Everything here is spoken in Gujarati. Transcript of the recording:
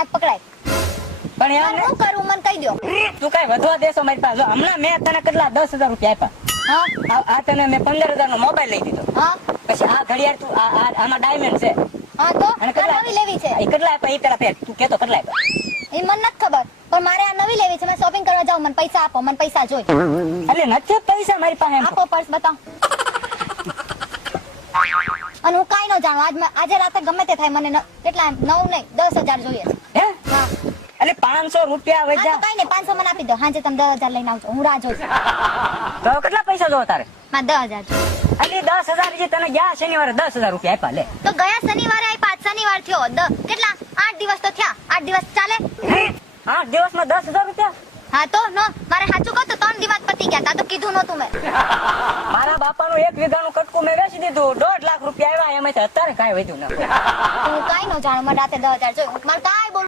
હાથ પકડાય. પણ મારે એમ શું કરું મને કહી દો. તું કઈ વધવા દેશો મારી પાસે. જો, હમણાં મેં તને કેટલા 10,000 રૂપિયા આપ્યા. હા આ તને મેં 15,000 નો મોબાઈલ લઈ દીધો. હા પછી આ ઘડિયાળ તું આમાં ડાયમંડ છે. હા તો અને મારે નવી લેવી છે. એ કેટલા આપ્યા એ પેલા ફેર તું કેતો કેટલા આપ્યા? એ મને નથી ખબર પણ મારે આ નવી લેવી છે. મેં શોપિંગ કરવા જાઉં, મને પૈસા આપો, મને પૈસા જોઈ. એટલે નથી પૈસા મારી પાસે એમ. આપો પર્સ બતાવો. અને હું કાઈ ન જાણું. આજે રાતે ગમે તે થાય મને કેટલા 9 નહીં 10,000 જોઈએ છે. હે હા એટલે 500 રૂપિયા હા વધ્યા તો કાઈ નહીં 500 મને આપી દો. હાંજે તમે 10,000 લઈને આવજો, હું રાહ જોઈશ. તો કેટલા પૈસા જોવો તારે? માં 10,000 જોઈએ. એટલે 10,000 જે તને ગયા શનિવારે 10,000 રૂપિયા આપ્યા લે. તો ગયા શનિવારે આપ્યા, આજ શનિવાર થયો. કેટલા 8 દિવસ તો થયા. 8 દિવસ ચાલે? 8 દિવસમાં 10,000 રૂપિયા? હા તો નો મારે સાચું કહું તો 3 દિવસ પતી ગયા. તા તો કીધું નતું મેં. મારા બાપાનું 1 વીઘાનું કટકું મેં વેચી દીધું. 1.5 લાખ રૂપિયા આવ્યા એમાંથી અત્યારે કાંઈ વધ્યું નથી. હું કાઈ ન જાણું. મને રાતે 10,000 જોઈએ. મારે કાઈ બોલવું